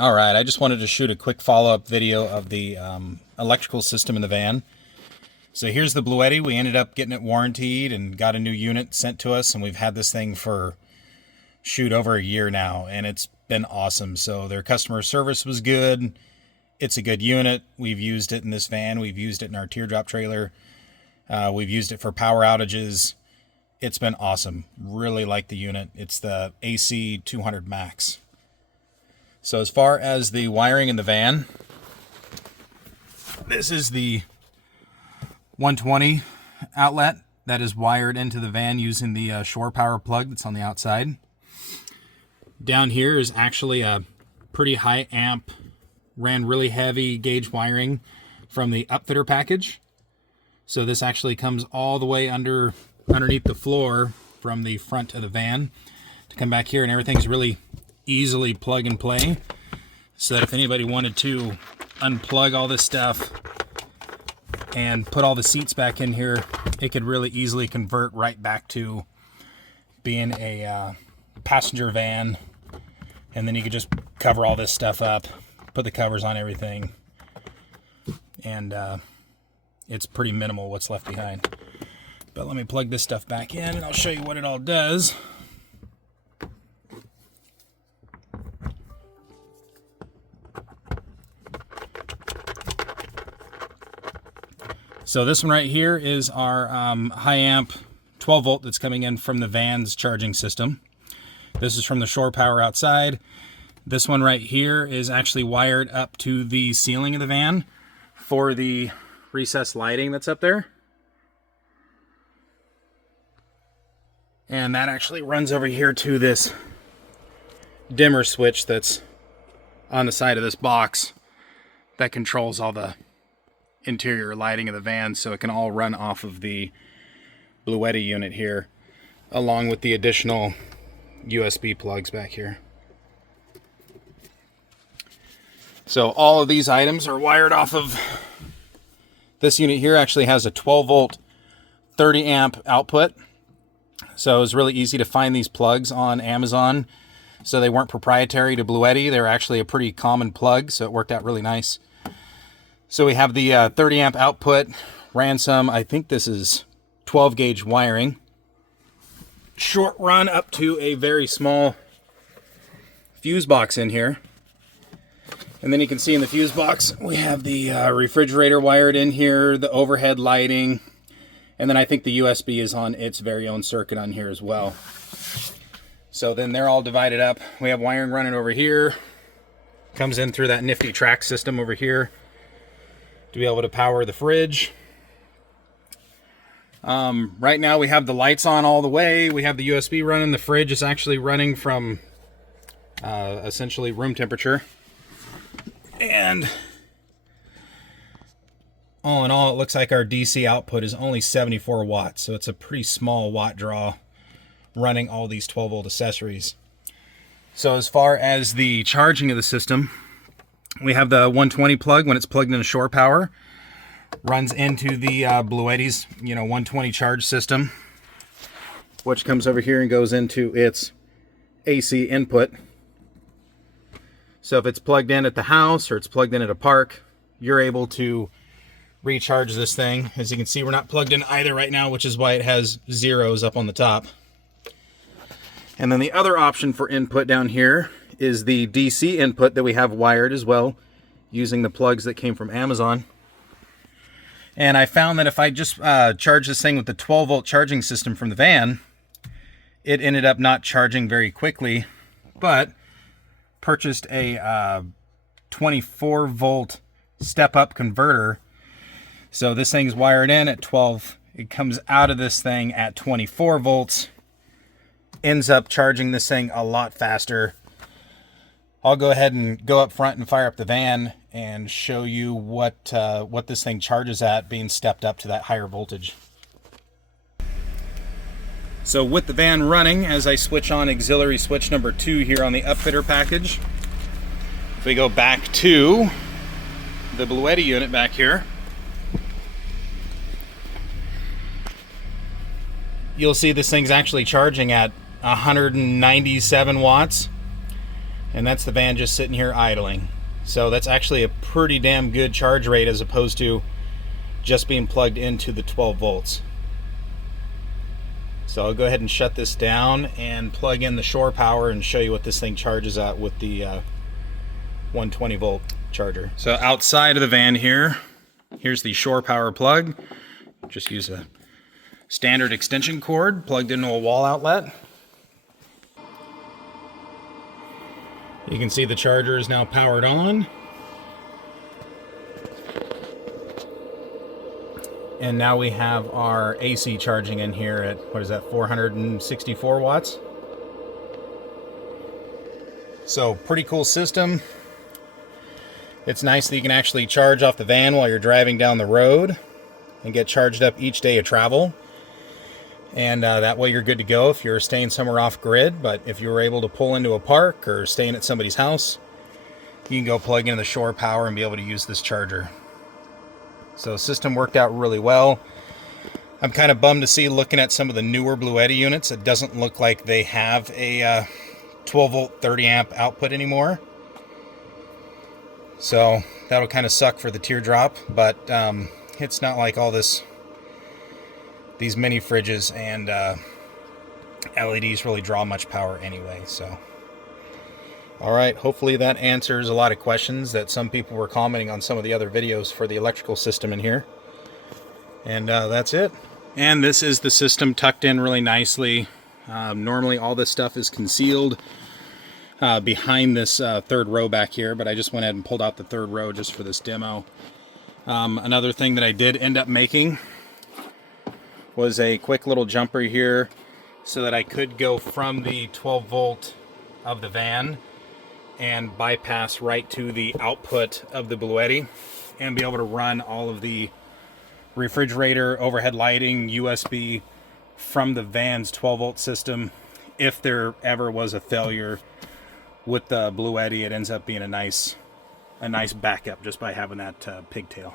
All right, I just wanted to shoot a quick follow-up video of the electrical system in the van. So here's the BLUETTI. We ended up getting it warrantied and got a new unit sent to us, and we've had this thing for over a year now, and it's been awesome. So their customer service was good. It's a good unit. We've used it in this van. We've used it in our teardrop trailer. We've used it for power outages. It's been awesome. Really like the unit. It's the AC200MAX. So as far as the wiring in the van, this is the 120 outlet that is wired into the van using the shore power plug that's on the outside. Down here is actually a pretty high amp, ran really heavy gauge wiring from the upfitter package. So this actually comes all the way underneath the floor from the front of the van to come back here, and everything's really easily plug and play, so that if anybody wanted to unplug all this stuff and put all the seats back in here, it could really easily convert right back to being a passenger van, and then you could just cover all this stuff up, put the covers on everything, and it's pretty minimal what's left behind. But let me plug this stuff back in and I'll show you what it all does. So this one right here is our high amp 12 volt that's coming in from the van's charging system. This is from the shore power outside. This one right here is actually wired up to the ceiling of the van for the recessed lighting that's up there. And that actually runs over here to this dimmer switch that's on the side of this box that controls all the interior lighting of the van, so it can all run off of the BLUETTI unit here, along with the additional USB plugs back here. So all of these items are wired off of this unit here. Actually has a 12 volt 30 amp output, so it was really easy to find these plugs on Amazon. So they weren't proprietary to BLUETTI, they were actually a pretty common plug, so it worked out really nice. So we have the 30 amp output, ran some, I think this is 12 gauge wiring, short run up to a very small fuse box in here. And then you can see in the fuse box, we have the refrigerator wired in here, the overhead lighting, and then I think the USB is on its very own circuit on here as well. So then they're all divided up. We have wiring running over here, comes in through that nifty track system over here to be able to power the fridge. Right now we have the lights on all the way. We have the USB running. The fridge is actually running from essentially room temperature. And all in all, it looks like our DC output is only 74 watts. So it's a pretty small watt draw running all these 12 volt accessories. So as far as the charging of the system, we have the 120 plug when it's plugged into shore power, runs into the BLUETTI's 120 charge system, which comes over here and goes into its AC input. So if it's plugged in at the house or it's plugged in at a park, you're able to recharge this thing. As you can see, we're not plugged in either right now, which is why it has zeros up on the top. And then the other option for input down here is the DC input that we have wired as well, using the plugs that came from Amazon. And I found that if I just charge this thing with the 12 volt charging system from the van, it ended up not charging very quickly, but purchased a 24 volt step up converter. So this thing's wired in at 12. It comes out of this thing at 24 volts, ends up charging this thing a lot faster. I'll go ahead and go up front and fire up the van and show you what this thing charges at being stepped up to that higher voltage. So with the van running, as I switch on auxiliary switch number 2 here on the upfitter package, if we go back to the BLUETTI unit back here, you'll see this thing's actually charging at 197 watts. And that's the van just sitting here idling. So that's actually a pretty damn good charge rate as opposed to just being plugged into the 12 volts. So I'll go ahead and shut this down and plug in the shore power and show you what this thing charges at with the 120 volt charger. So outside of the van here, here's the shore power plug. Just use a standard extension cord plugged into a wall outlet. You can see the charger is now powered on. And now we have our AC charging in here at, what is that, 464 watts? So pretty cool system. It's nice that you can actually charge off the van while you're driving down the road and get charged up each day of travel. And that way you're good to go if you're staying somewhere off grid. But if you were able to pull into a park or staying at somebody's house, you can go plug into the shore power and be able to use this charger. So the system worked out really well. I'm kind of bummed to see, looking at some of the newer BLUETTI units, it doesn't look like they have a 12 volt 30 amp output anymore. So that'll kind of suck for the teardrop, but it's not like all these mini fridges and LEDs really draw much power anyway. So alright, hopefully that answers a lot of questions that some people were commenting on some of the other videos for the electrical system in here. And that's it. And this is the system tucked in really nicely. Normally all this stuff is concealed behind this third row back here, but I just went ahead and pulled out the third row just for this demo. Another thing that I did end up making was a quick little jumper here so that I could go from the 12 volt of the van and bypass right to the output of the BLUETTI and be able to run all of the refrigerator, overhead lighting, USB from the van's 12 volt system. If there ever was a failure with the BLUETTI, it ends up being a nice backup just by having that pigtail.